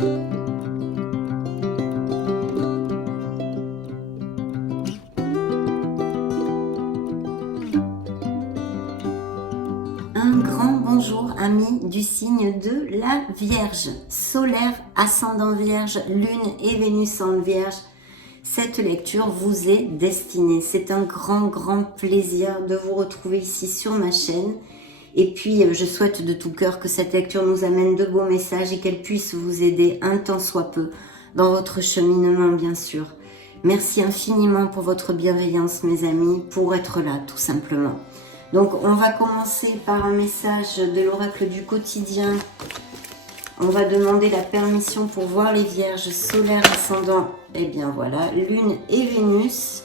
Un grand bonjour amis du signe de la Vierge, solaire, ascendant Vierge, Lune et Vénus en Vierge. Cette lecture vous est destinée. C'est un grand plaisir de vous retrouver ici sur ma chaîne. Et puis je souhaite de tout cœur que cette lecture nous amène de beaux messages et qu'elle puisse vous aider un tant soit peu dans votre cheminement bien sûr. Merci infiniment pour votre bienveillance mes amis, pour être là tout simplement. Donc on va commencer par un message de l'oracle du quotidien. On va demander la permission pour voir les vierges solaires ascendant. Et bien voilà, Lune et Vénus.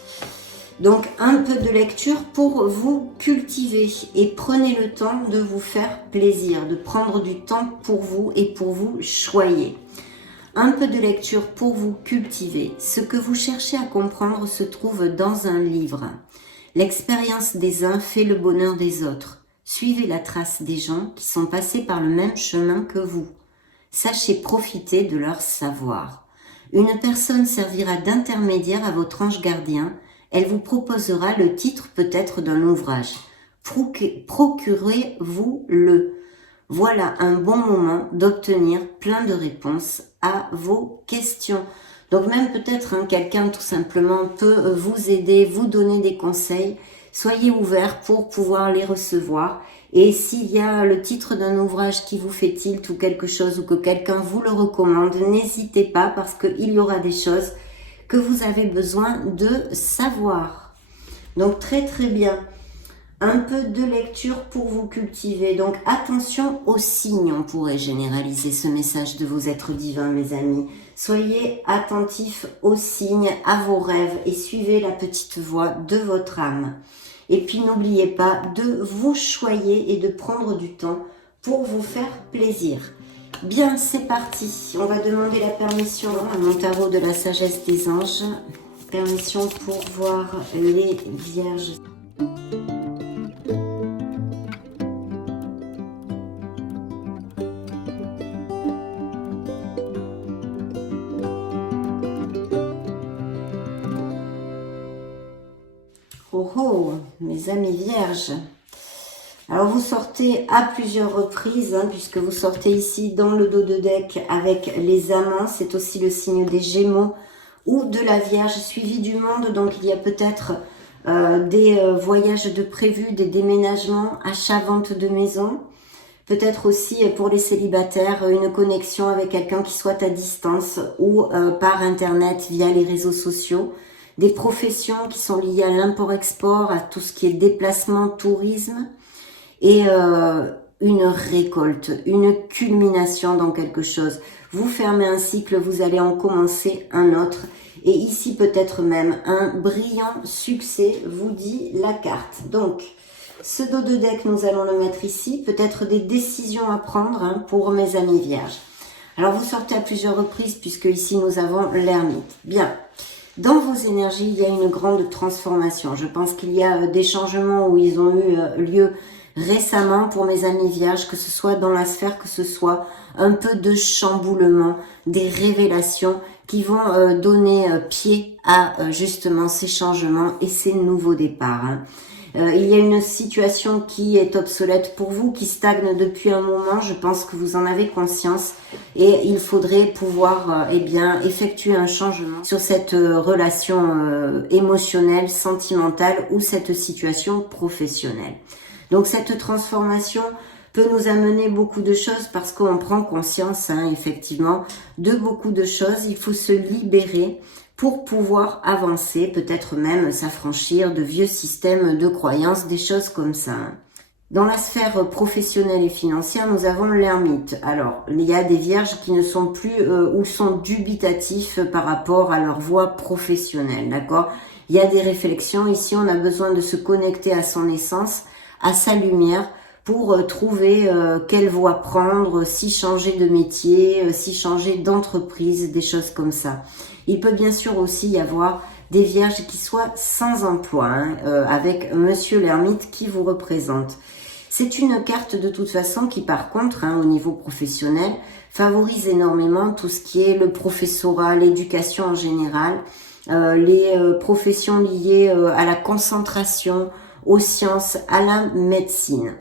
Donc un peu de lecture pour vous cultiver et prenez le temps de vous faire plaisir, de prendre du temps pour vous et pour vous choyer. Un peu de lecture pour vous cultiver. Ce que vous cherchez à comprendre se trouve dans un livre. L'expérience des uns fait le bonheur des autres. Suivez la trace des gens qui sont passés par le même chemin que vous. Sachez profiter de leur savoir. Une personne servira d'intermédiaire à votre ange gardien. Elle vous proposera le titre peut-être d'un ouvrage. Procurez-vous-le. Voilà un bon moment d'obtenir plein de réponses à vos questions. Donc même peut-être quelqu'un tout simplement peut vous aider, vous donner des conseils. Soyez ouverts pour pouvoir les recevoir. Et s'il y a le titre d'un ouvrage qui vous fait tilt ou quelque chose ou que quelqu'un vous le recommande, n'hésitez pas parce qu'il y aura des choses que vous avez besoin de savoir. Donc très bien. Un peu de lecture pour vous cultiver. Donc attention aux signes, on pourrait généraliser ce message de vos êtres divins mes amis. Soyez attentifs aux signes, à vos rêves et suivez la petite voix de votre âme. Et puis n'oubliez pas de vous choyer et de prendre du temps pour vous faire plaisir. Bien, c'est parti. On va demander la permission à mon tarot de la sagesse des anges. Permission pour voir les vierges. Oh, mes amis vierges. Alors vous sortez à plusieurs reprises, puisque vous sortez ici dans le dos de deck avec les amants. C'est aussi le signe des Gémeaux ou de la Vierge, suivi du monde. Donc il y a peut-être des voyages de prévus, des déménagements, achats, vente de maison. Peut-être aussi pour les célibataires, une connexion avec quelqu'un qui soit à distance ou par internet via les réseaux sociaux. Des professions qui sont liées à l'import-export, à tout ce qui est déplacement, tourisme. Et une récolte, une culmination dans quelque chose. Vous fermez un cycle, vous allez en commencer un autre. Et ici peut-être même un brillant succès, vous dit la carte. Donc, ce dos de deck, nous allons le mettre ici. Peut-être des décisions à prendre pour mes amis vierges. Alors, vous sortez à plusieurs reprises puisque ici nous avons l'ermite. Bien. Dans vos énergies, il y a une grande transformation. Je pense qu'il y a des changements où ils ont eu lieu récemment pour mes amis vierges, que ce soit dans la sphère, que ce soit un peu de chamboulement, des révélations qui vont donner pied à justement ces changements et ces nouveaux départs. Il y a une situation qui est obsolète pour vous, qui stagne depuis un moment. Je pense que vous en avez conscience et il faudrait pouvoir effectuer un changement sur cette relation émotionnelle, sentimentale ou cette situation professionnelle. Donc cette transformation peut nous amener beaucoup de choses parce qu'on prend conscience effectivement de beaucoup de choses. Il faut se libérer pour pouvoir avancer, peut-être même s'affranchir de vieux systèmes de croyances, des choses comme ça. Dans la sphère professionnelle et financière, nous avons l'ermite. Alors, il y a des vierges qui ne sont plus ou sont dubitatifs par rapport à leur voie professionnelle, d'accord ? Il y a des réflexions. Ici, on a besoin de se connecter à son essence, à sa lumière, pour trouver quelle voie prendre, si changer de métier, si changer d'entreprise, des choses comme ça. Il peut bien sûr aussi y avoir des vierges qui soient sans emploi, avec Monsieur l'ermite qui vous représente. C'est une carte de toute façon qui par contre, hein, au niveau professionnel, favorise énormément tout ce qui est le professorat, l'éducation en général, les professions liées à la concentration, aux sciences, à la médecine.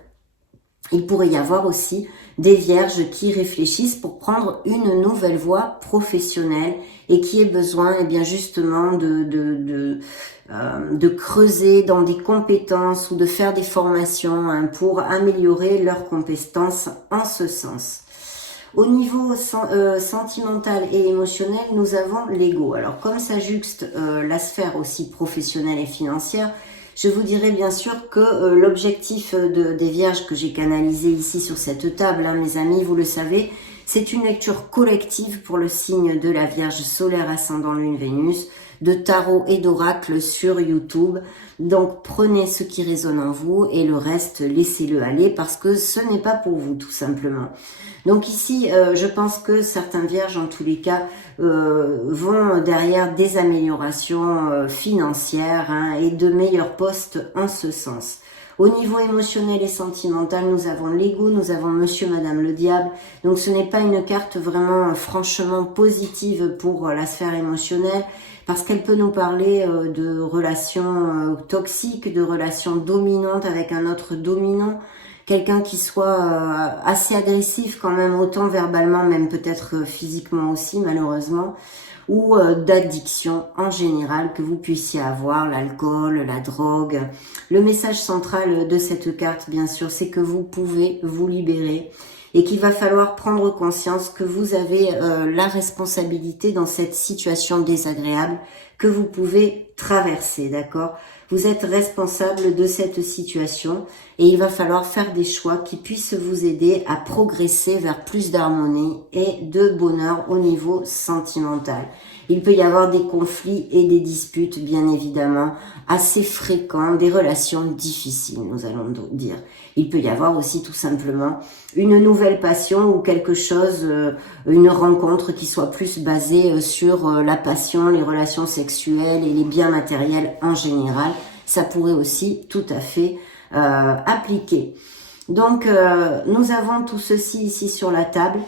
Il pourrait y avoir aussi des vierges qui réfléchissent pour prendre une nouvelle voie professionnelle et qui aient besoin, eh bien justement, de creuser dans des compétences ou de faire des formations, hein, pour améliorer leurs compétences en ce sens. Au niveau sentimental et émotionnel, nous avons l'ego. Alors comme ça juxte la sphère aussi professionnelle et financière, je vous dirais bien sûr que l'objectif des vierges que j'ai canalisé ici sur cette table, hein, mes amis, vous le savez, c'est une lecture collective pour le signe de la Vierge solaire ascendant Lune Vénus, de tarot et d'oracle sur YouTube. Donc prenez ce qui résonne en vous et le reste, laissez-le aller parce que ce n'est pas pour vous tout simplement. Donc ici, je pense que certains vierges, en tous les cas, vont derrière des améliorations financières, hein, et de meilleurs postes en ce sens. Au niveau émotionnel et sentimental, nous avons l'ego, nous avons Monsieur, Madame le Diable. Donc ce n'est pas une carte vraiment franchement positive pour la sphère émotionnelle parce qu'elle peut nous parler de relations toxiques, de relations dominantes avec un autre dominant. Quelqu'un qui soit assez agressif quand même, autant verbalement, même peut-être physiquement aussi malheureusement, ou d'addiction en général que vous puissiez avoir, l'alcool, la drogue. Le message central de cette carte, bien sûr, c'est que vous pouvez vous libérer et qu'il va falloir prendre conscience que vous avez la responsabilité dans cette situation désagréable que vous pouvez traverser, d'accord ? Vous êtes responsable de cette situation et il va falloir faire des choix qui puissent vous aider à progresser vers plus d'harmonie et de bonheur au niveau sentimental. Il peut y avoir des conflits et des disputes, bien évidemment, assez fréquents, des relations difficiles, nous allons dire. Il peut y avoir aussi tout simplement une nouvelle passion ou quelque chose, une rencontre qui soit plus basée sur la passion, les relations sexuelles et les biens matériels en général. Ça pourrait aussi tout à fait appliquer. Donc, nous avons tout ceci ici sur la table.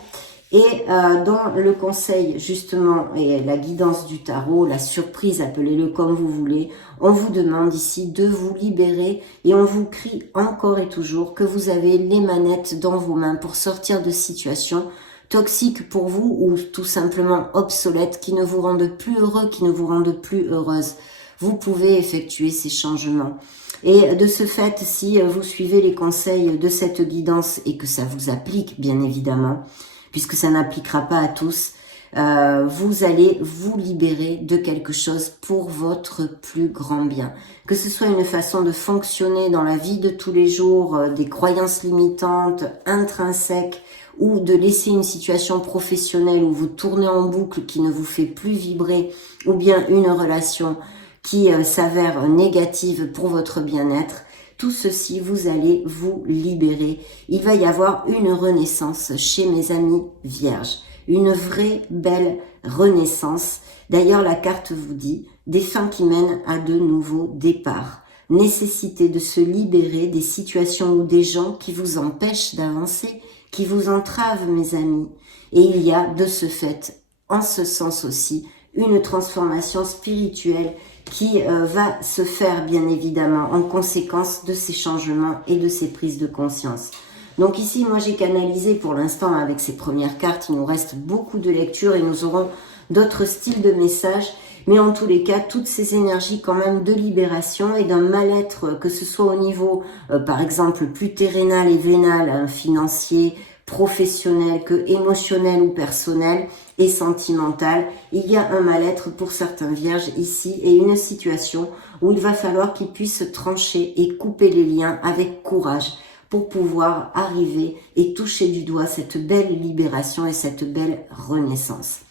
Et dans le conseil justement et la guidance du tarot, la surprise, appelez-le comme vous voulez, on vous demande ici de vous libérer et on vous crie encore et toujours que vous avez les manettes dans vos mains pour sortir de situations toxiques pour vous ou tout simplement obsolètes qui ne vous rendent plus heureux, qui ne vous rendent plus heureuse. Vous pouvez effectuer ces changements. Et de ce fait, si vous suivez les conseils de cette guidance et que ça vous applique bien évidemment, puisque ça n'appliquera pas à tous, vous allez vous libérer de quelque chose pour votre plus grand bien. Que ce soit une façon de fonctionner dans la vie de tous les jours, des croyances limitantes, intrinsèques, ou de laisser une situation professionnelle où vous tournez en boucle qui ne vous fait plus vibrer, ou bien une relation qui s'avère négative pour votre bien-être. Tout ceci, vous allez vous libérer. Il va y avoir une renaissance chez mes amis vierges. Une vraie belle renaissance. D'ailleurs, la carte vous dit des fins qui mènent à de nouveaux départs. Nécessité de se libérer des situations ou des gens qui vous empêchent d'avancer, qui vous entravent, mes amis. Et il y a de ce fait, en ce sens aussi, une transformation spirituelle qui va se faire bien évidemment en conséquence de ces changements et de ces prises de conscience. Donc ici, moi j'ai canalisé pour l'instant avec ces premières cartes, il nous reste beaucoup de lectures et nous aurons d'autres styles de messages, mais en tous les cas, toutes ces énergies quand même de libération et d'un mal-être, que ce soit au niveau par exemple plus terrénal et vénal, hein, financier, professionnel, que émotionnel ou personnel et sentimental, il y a un mal-être pour certains vierges ici et une situation où il va falloir qu'ils puissent trancher et couper les liens avec courage pour pouvoir arriver et toucher du doigt cette belle libération et cette belle renaissance.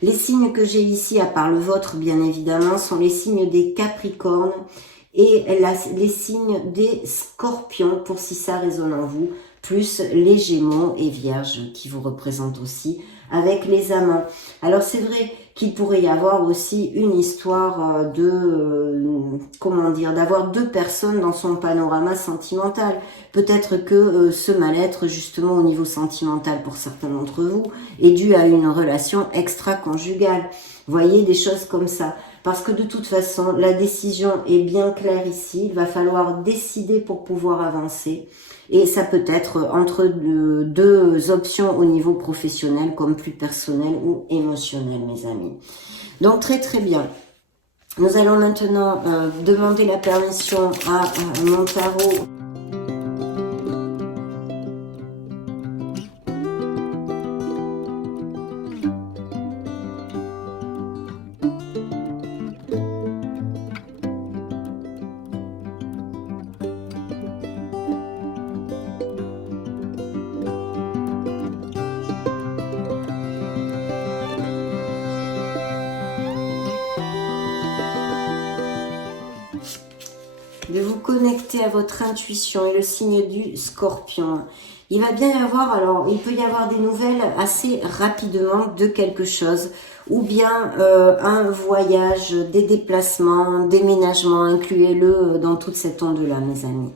Les signes que j'ai ici, à part le vôtre bien évidemment, sont les signes des Capricornes et les signes des Scorpions, pour si ça résonne en vous, plus les Gémeaux et Vierges qui vous représentent aussi avec les amants. Alors c'est vrai qu'il pourrait y avoir aussi une histoire comment dire, d'avoir deux personnes dans son panorama sentimental. Peut-être que ce mal-être, justement, au niveau sentimental pour certains d'entre vous, est dû à une relation extra-conjugale. Voyez, des choses comme ça. Parce que de toute façon, la décision est bien claire ici. Il va falloir décider pour pouvoir avancer. Et ça peut être entre deux options au niveau professionnel, comme plus personnel ou émotionnel, mes amis. Donc, très très bien. Nous allons maintenant demander la permission à mon tarot. De vous connecter à votre intuition et le signe du Scorpion. Il va bien y avoir, alors il peut y avoir des nouvelles assez rapidement de quelque chose, ou bien un voyage, des déplacements, déménagements, incluez-le dans toute cette onde-là, mes amis.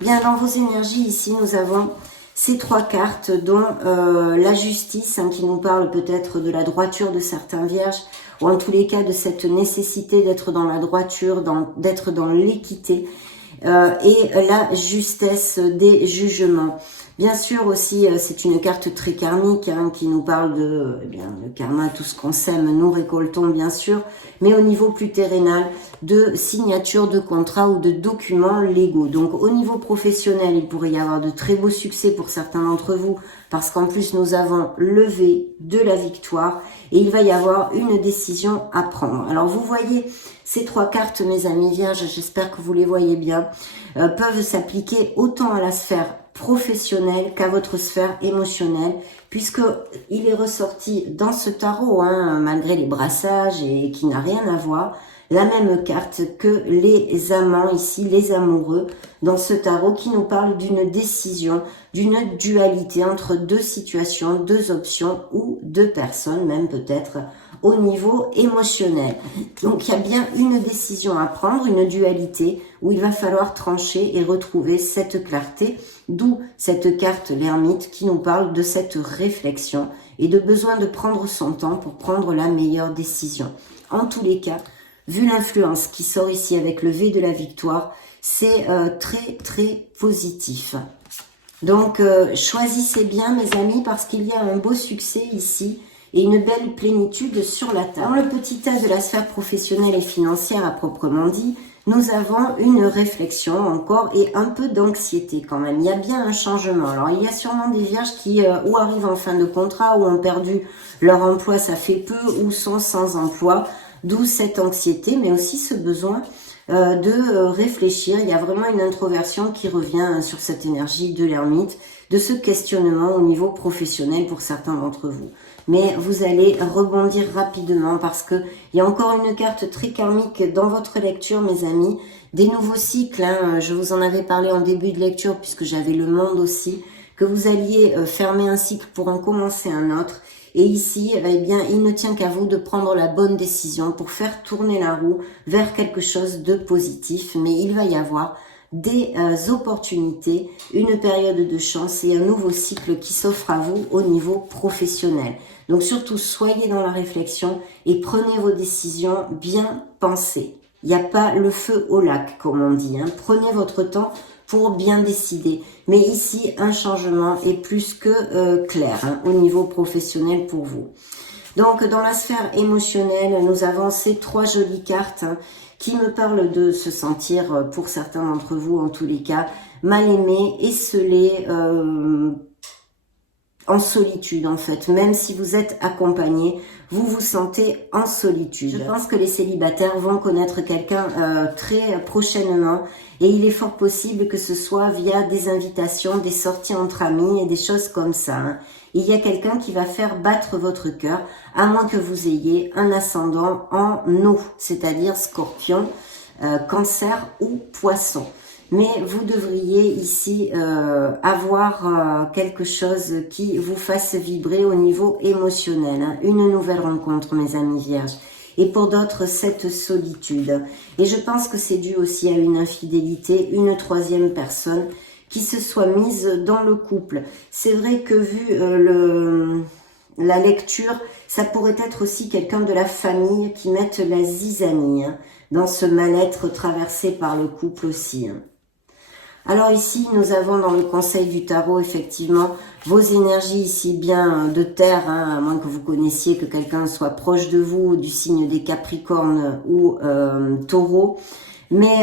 Bien, dans vos énergies, ici, nous avons ces trois cartes, dont la justice, hein, qui nous parle peut-être de la droiture de certains vierges, ou en tous les cas de cette nécessité d'être dans la droiture, d'être dans l'équité, et la justesse des jugements. Bien sûr aussi, c'est une carte très karmique, hein, qui nous parle de le karma, tout ce qu'on sème, nous récoltons bien sûr, mais au niveau plus terrénal, de signature de contrats ou de documents légaux. Donc au niveau professionnel, il pourrait y avoir de très beaux succès pour certains d'entre vous, parce qu'en plus nous avons levé de la victoire, et il va y avoir une décision à prendre. Alors vous voyez, ces trois cartes, mes amis vierges, j'espère que vous les voyez bien, peuvent s'appliquer autant à la sphère professionnelle qu'à votre sphère émotionnelle, puisque il est ressorti dans ce tarot, hein, malgré les brassages et qui n'a rien à voir, la même carte que les amants ici, les amoureux, dans ce tarot qui nous parle d'une décision, d'une dualité entre deux situations, deux options ou deux personnes, même peut-être au niveau émotionnel. Donc il y a bien une décision à prendre, une dualité où il va falloir trancher et retrouver cette clarté, d'où cette carte l'ermite qui nous parle de cette réflexion et de besoin de prendre son temps pour prendre la meilleure décision. En tous les cas, vu l'influence qui sort ici avec le V de la victoire, c'est très très positif. Donc choisissez bien, mes amis, parce qu'il y a un beau succès ici et une belle plénitude sur la table. Dans le petit tas de la sphère professionnelle et financière à proprement dit, nous avons une réflexion encore et un peu d'anxiété quand même. Il y a bien un changement. Alors il y a sûrement des vierges qui ou arrivent en fin de contrat ou ont perdu leur emploi, ça fait peu, ou sont sans emploi, d'où cette anxiété, mais aussi ce besoin de réfléchir. Il y a vraiment une introversion qui revient sur cette énergie de l'ermite, de ce questionnement au niveau professionnel pour certains d'entre vous. Mais vous allez rebondir rapidement parce que il y a encore une carte très karmique dans votre lecture, mes amis. Des nouveaux cycles, hein, je vous en avais parlé en début de lecture puisque j'avais le monde aussi, que vous alliez fermer un cycle pour en commencer un autre. Et ici, eh bien, il ne tient qu'à vous de prendre la bonne décision pour faire tourner la roue vers quelque chose de positif. Mais il va y avoir des opportunités, une période de chance et un nouveau cycle qui s'offre à vous au niveau professionnel. Donc surtout, soyez dans la réflexion et prenez vos décisions bien pensées. Il n'y a pas le feu au lac, comme on dit, hein. Prenez votre temps pour bien décider. Mais ici, un changement est plus que clair, hein, au niveau professionnel pour vous. Donc, dans la sphère émotionnelle, nous avons ces trois jolies cartes, hein, qui me parlent de se sentir, pour certains d'entre vous en tous les cas, mal aimé, esselé, en solitude en fait. Même si vous êtes accompagné, vous vous sentez en solitude. Je pense que les célibataires vont connaître quelqu'un très prochainement et il est fort possible que ce soit via des invitations, des sorties entre amis et des choses comme ça, hein. Il y a quelqu'un qui va faire battre votre cœur, à moins que vous ayez un ascendant en eau, c'est-à-dire Scorpion, Cancer ou Poisson. mais vous devriez ici avoir quelque chose qui vous fasse vibrer au niveau émotionnel, hein. Une nouvelle rencontre, mes amis vierges. Et pour d'autres, cette solitude. Et je pense que c'est dû aussi à une infidélité, une troisième personne qui se soit mise dans le couple. C'est vrai que vu la lecture, ça pourrait être aussi quelqu'un de la famille qui mette la zizanie, hein, dans ce mal-être traversé par le couple aussi, hein. Alors ici, nous avons dans le conseil du tarot, effectivement, vos énergies ici bien de terre, hein, à moins que vous connaissiez que quelqu'un soit proche de vous, du signe des Capricornes ou Taureaux. Mais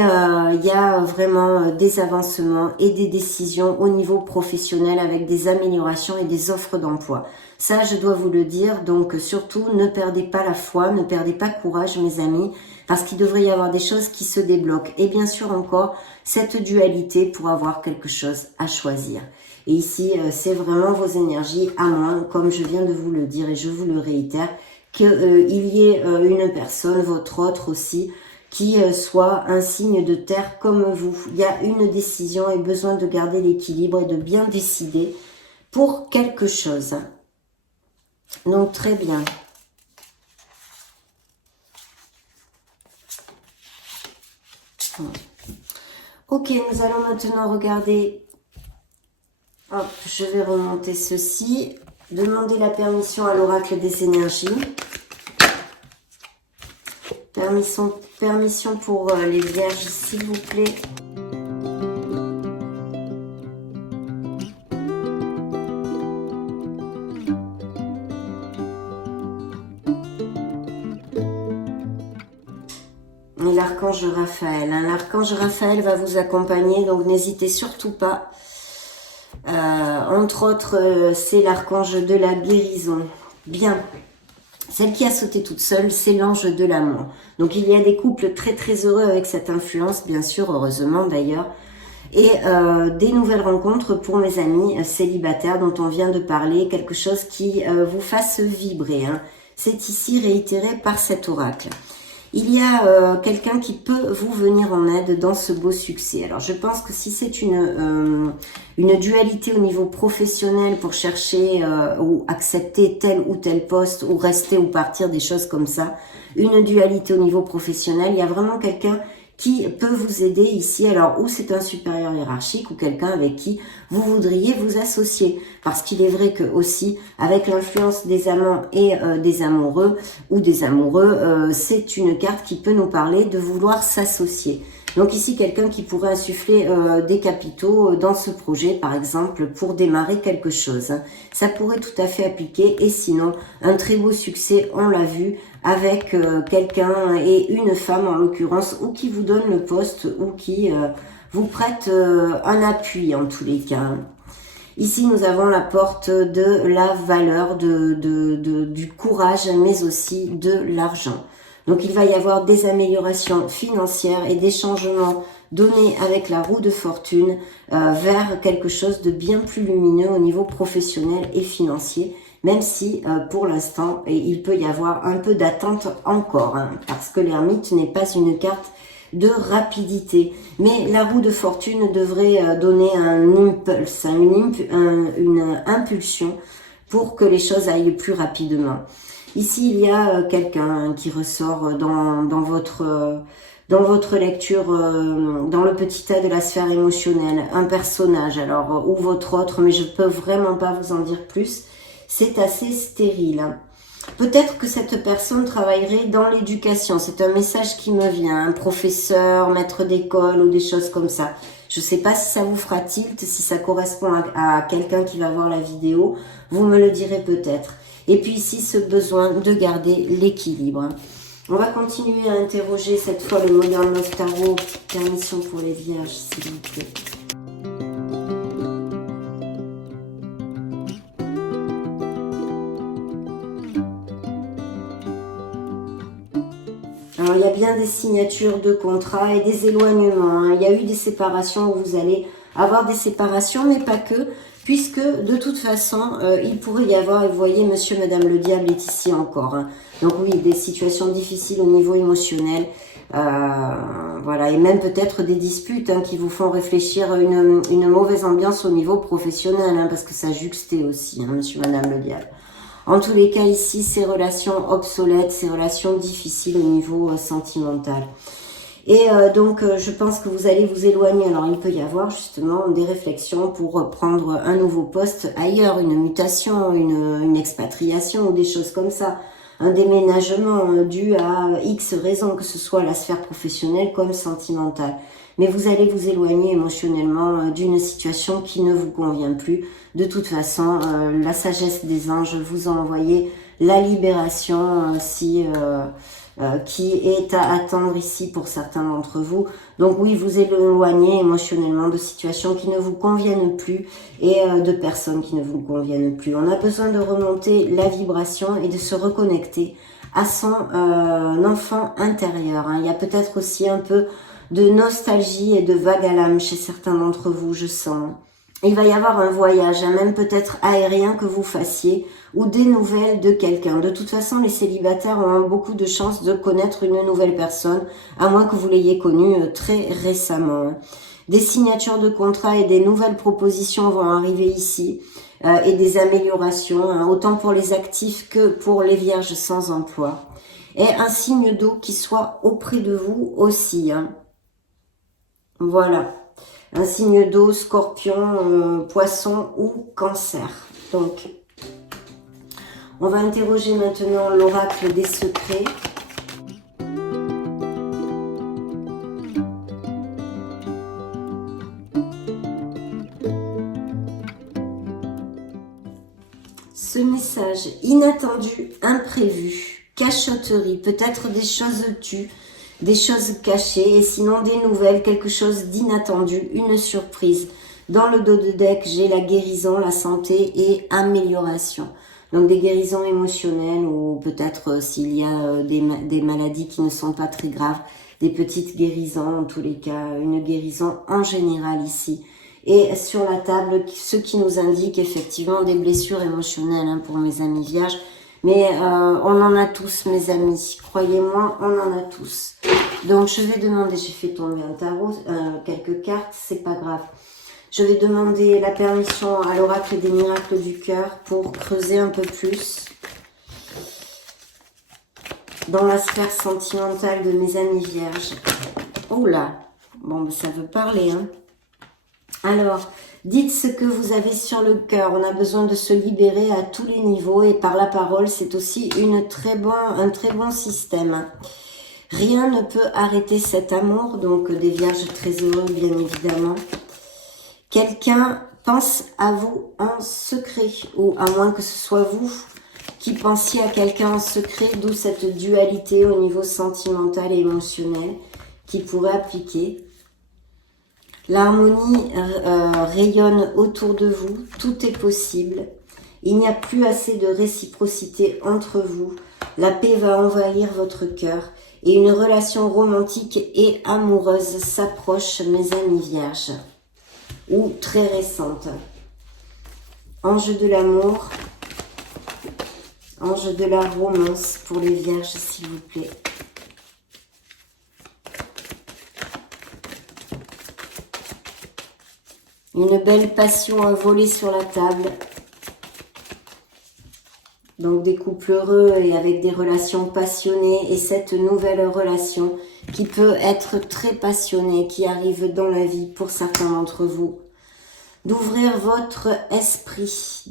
il y a vraiment des avancements et des décisions au niveau professionnel avec des améliorations et des offres d'emploi. Ça, je dois vous le dire, donc surtout ne perdez pas la foi, ne perdez pas courage, mes amis, parce qu'il devrait y avoir des choses qui se débloquent. Et bien sûr encore, cette dualité pour avoir quelque chose à choisir. Et ici, c'est vraiment vos énergies, à moins, comme je viens de vous le dire et je vous le réitère, qu'il y ait une personne, votre autre aussi, qui soit un signe de terre comme vous. Il y a une décision et besoin de garder l'équilibre et de bien décider pour quelque chose. Donc, très bien. Ok, nous allons maintenant regarder. Hop, je vais remonter ceci. Demander la permission à l'oracle des énergies. Permission pour les vierges, s'il vous plaît. Et l'archange Raphaël. Hein. L'archange Raphaël va vous accompagner, donc n'hésitez surtout pas. Entre autres, c'est l'archange de la guérison. Bien. Celle qui a sauté toute seule, c'est l'ange de l'amour. Donc il y a des couples très très heureux avec cette influence, bien sûr, heureusement d'ailleurs. Et des nouvelles rencontres pour mes amis célibataires dont on vient de parler, quelque chose qui vous fasse vibrer, hein. C'est ici réitéré par cet oracle. Il y a quelqu'un qui peut vous venir en aide dans ce beau succès. Alors, je pense que si c'est une dualité au niveau professionnel pour chercher ou accepter tel ou tel poste ou rester ou partir, des choses comme ça, une dualité au niveau professionnel, il y a vraiment quelqu'un qui peut vous aider ici. Alors, ou c'est un supérieur hiérarchique ou quelqu'un avec qui vous voudriez vous associer. Parce qu'il est vrai que aussi, avec l'influence des amants et des amoureux ou des amoureux, c'est une carte qui peut nous parler de vouloir s'associer. Donc ici, quelqu'un qui pourrait insuffler des capitaux dans ce projet, par exemple, pour démarrer quelque chose. Ça pourrait tout à fait appliquer. Et sinon, un très beau succès, on l'a vu, avec quelqu'un et une femme en l'occurrence, ou qui vous donne le poste, ou qui vous prête un appui en tous les cas. Ici, nous avons la porte de la valeur, du courage, mais aussi de l'argent. Donc, il va y avoir des améliorations financières et des changements donnés avec la roue de fortune vers quelque chose de bien plus lumineux au niveau professionnel et financier. Même si, pour l'instant, il peut y avoir un peu d'attente encore, hein, parce que l'ermite n'est pas une carte de rapidité. Mais la roue de fortune devrait donner un impulse, une impulsion pour que les choses aillent plus rapidement. Ici, il y a quelqu'un qui ressort dans votre lecture, dans le petit tas de la sphère émotionnelle, un personnage, alors, ou votre autre, mais je peux vraiment pas vous en dire plus. C'est assez stérile. Peut-être que cette personne travaillerait dans l'éducation. C'est un message qui me vient. Un professeur, maître d'école ou des choses comme ça. Je ne sais pas si ça vous fera tilt, si ça correspond à quelqu'un qui va voir la vidéo. Vous me le direz peut-être. Et puis ici, ce besoin de garder l'équilibre. On va continuer à interroger cette fois le Modern Love Tarot. Permission pour les vierges, s'il vous plaît. Alors, il y a bien des signatures de contrats et des éloignements. Hein. Il y a eu des séparations où vous allez avoir des séparations, mais pas que, puisque de toute façon, il pourrait y avoir, et vous voyez, monsieur, madame, le diable est ici encore. Hein. Donc oui, des situations difficiles au niveau émotionnel, Voilà, et même peut-être des disputes hein, qui vous font réfléchir à une mauvaise ambiance au niveau professionnel, hein, parce que ça juxtait aussi, hein, monsieur, madame le diable. En tous les cas, ici, ces relations obsolètes, ces relations difficiles au niveau sentimental. Et donc, je pense que vous allez vous éloigner. Alors, il peut y avoir justement des réflexions pour prendre un nouveau poste ailleurs, une mutation, une expatriation ou des choses comme ça. Un déménagement dû à X raisons, que ce soit la sphère professionnelle comme sentimentale. Mais vous allez vous éloigner émotionnellement d'une situation qui ne vous convient plus. De toute façon, la sagesse des anges vous a envoyé la libération qui est à attendre ici pour certains d'entre vous. Donc oui, vous éloignez émotionnellement de situations qui ne vous conviennent plus et de personnes qui ne vous conviennent plus. On a besoin de remonter la vibration et de se reconnecter à son enfant intérieur. Hein. Il y a peut-être aussi un peu de nostalgie et de vague à l'âme chez certains d'entre vous, je sens. Il va y avoir un voyage, hein, même peut-être aérien que vous fassiez, ou des nouvelles de quelqu'un. De toute façon, les célibataires ont beaucoup de chances de connaître une nouvelle personne, à moins que vous l'ayez connue très récemment. Des signatures de contrats et des nouvelles propositions vont arriver ici, et des améliorations, hein, autant pour les actifs que pour les vierges sans emploi. Et un signe d'eau qui soit auprès de vous aussi. Hein. Voilà. Un signe d'eau, scorpion, poisson ou cancer. Donc, on va interroger maintenant l'oracle des secrets. Ce message inattendu, imprévu, cachotterie, peut-être des choses tues, des choses cachées et sinon des nouvelles, quelque chose d'inattendu, une surprise. Dans le dos de deck, j'ai la guérison, la santé et amélioration. Donc des guérisons émotionnelles ou peut-être s'il y a des maladies qui ne sont pas très graves, des petites guérisons en tous les cas, une guérison en général ici. Et sur la table, ce qui nous indique effectivement des blessures émotionnelles hein, pour mes amis vierges. Mais on en a tous, mes amis. Croyez-moi, on en a tous. Donc, je vais demander, j'ai fait tomber un tarot, quelques cartes, c'est pas grave. Je vais demander la permission à l'oracle des miracles du cœur pour creuser un peu plus dans la sphère sentimentale de mes amis vierges. Oh là, bon, ben, ça veut parler, hein. Alors, dites ce que vous avez sur le cœur. On a besoin de se libérer à tous les niveaux et par la parole, c'est aussi un très bon système. Rien ne peut arrêter cet amour, donc des vierges très heureux, bien évidemment. Quelqu'un pense à vous en secret, ou à moins que ce soit vous qui pensiez à quelqu'un en secret, d'où cette dualité au niveau sentimental et émotionnel qui pourrait appliquer. L'harmonie rayonne autour de vous, tout est possible. Il n'y a plus assez de réciprocité entre vous. La paix va envahir votre cœur et une relation romantique et amoureuse s'approche, mes amis vierges, ou très récente. Ange de l'amour, ange de la romance pour les vierges, s'il vous plaît. Une belle passion à voler sur la table. Donc des couples heureux et avec des relations passionnées. Et cette nouvelle relation qui peut être très passionnée, qui arrive dans la vie pour certains d'entre vous. D'ouvrir votre esprit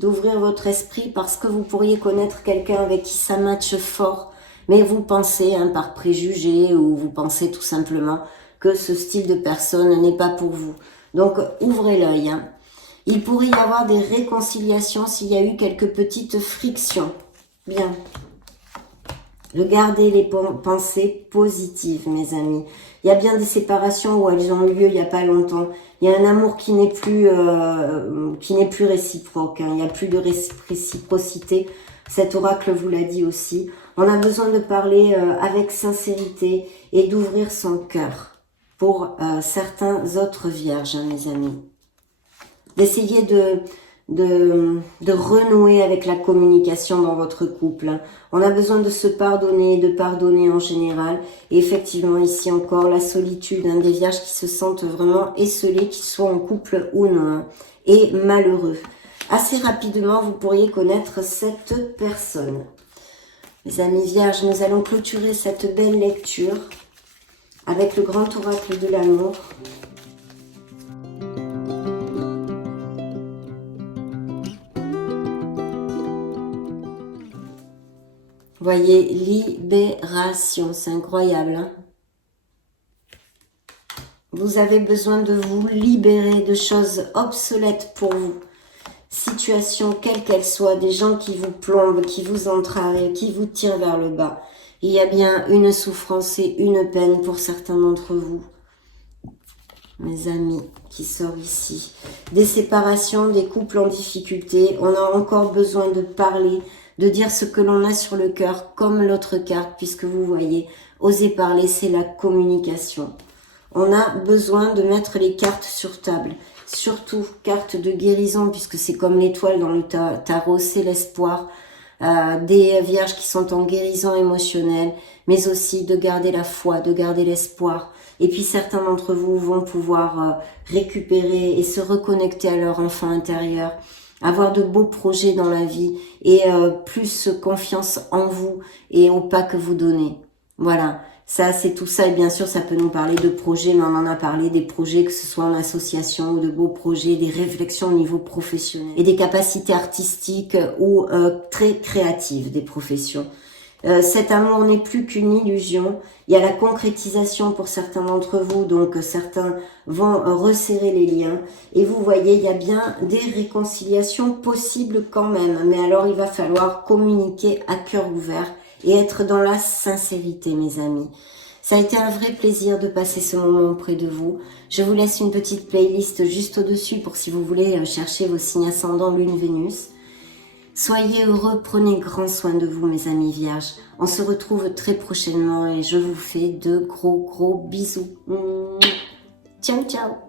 parce que vous pourriez connaître quelqu'un avec qui ça matche fort. Mais vous pensez hein, par préjugé ou vous pensez tout simplement que ce style de personne n'est pas pour vous. Donc, ouvrez l'œil. Hein. Il pourrait y avoir des réconciliations s'il y a eu quelques petites frictions. Bien. Regardez les pensées positives, mes amis. Il y a bien des séparations où elles ont eu lieu il n'y a pas longtemps. Il y a un amour qui n'est plus réciproque. Hein. Il n'y a plus de réciprocité. Cet oracle vous l'a dit aussi. On a besoin de parler avec sincérité et d'ouvrir son cœur. Pour certains autres vierges, hein, mes amis. D'essayer de renouer avec la communication dans votre couple. On a besoin de se pardonner, de pardonner en général. Et effectivement, ici encore, la solitude, des vierges qui se sentent vraiment esselés, qu'ils soient en couple ou non, et malheureux. Assez rapidement, vous pourriez connaître cette personne. Les amis vierges, nous allons clôturer cette belle lecture avec le grand oracle de l'amour. Voyez, libération, c'est incroyable. Hein? Vous avez besoin de vous libérer de choses obsolètes pour vous. Situation, quelle qu'elle soit, des gens qui vous plombent, qui vous entravent, qui vous tirent vers le bas. Il y a bien une souffrance et une peine pour certains d'entre vous. Mes amis, qui sort ici. Des séparations, des couples en difficulté. On a encore besoin de parler, de dire ce que l'on a sur le cœur, comme l'autre carte, puisque vous voyez, oser parler, c'est la communication. On a besoin de mettre les cartes sur table. Surtout, carte de guérison, puisque c'est comme l'étoile dans le tarot, c'est l'espoir. Des vierges qui sont en guérison émotionnelle, mais aussi de garder la foi, de garder l'espoir. Et puis certains d'entre vous vont pouvoir récupérer et se reconnecter à leur enfant intérieur, avoir de beaux projets dans la vie et plus confiance en vous et au pas que vous donnez. Voilà, ça c'est tout ça et bien sûr ça peut nous parler de projets, mais on en a parlé des projets que ce soit en association ou de beaux projets, des réflexions au niveau professionnel et des capacités artistiques ou très créatives des professions. Cet amour n'est plus qu'une illusion. Il y a la concrétisation pour certains d'entre vous, donc certains vont resserrer les liens. Et vous voyez, il y a bien des réconciliations possibles quand même. Mais alors, il va falloir communiquer à cœur ouvert et être dans la sincérité, mes amis. Ça a été un vrai plaisir de passer ce moment auprès de vous. Je vous laisse une petite playlist juste au-dessus pour si vous voulez chercher vos signes ascendants Lune, Vénus. Soyez heureux, prenez grand soin de vous mes amis vierges. On se retrouve très prochainement et je vous fais de gros bisous. Ciao ciao.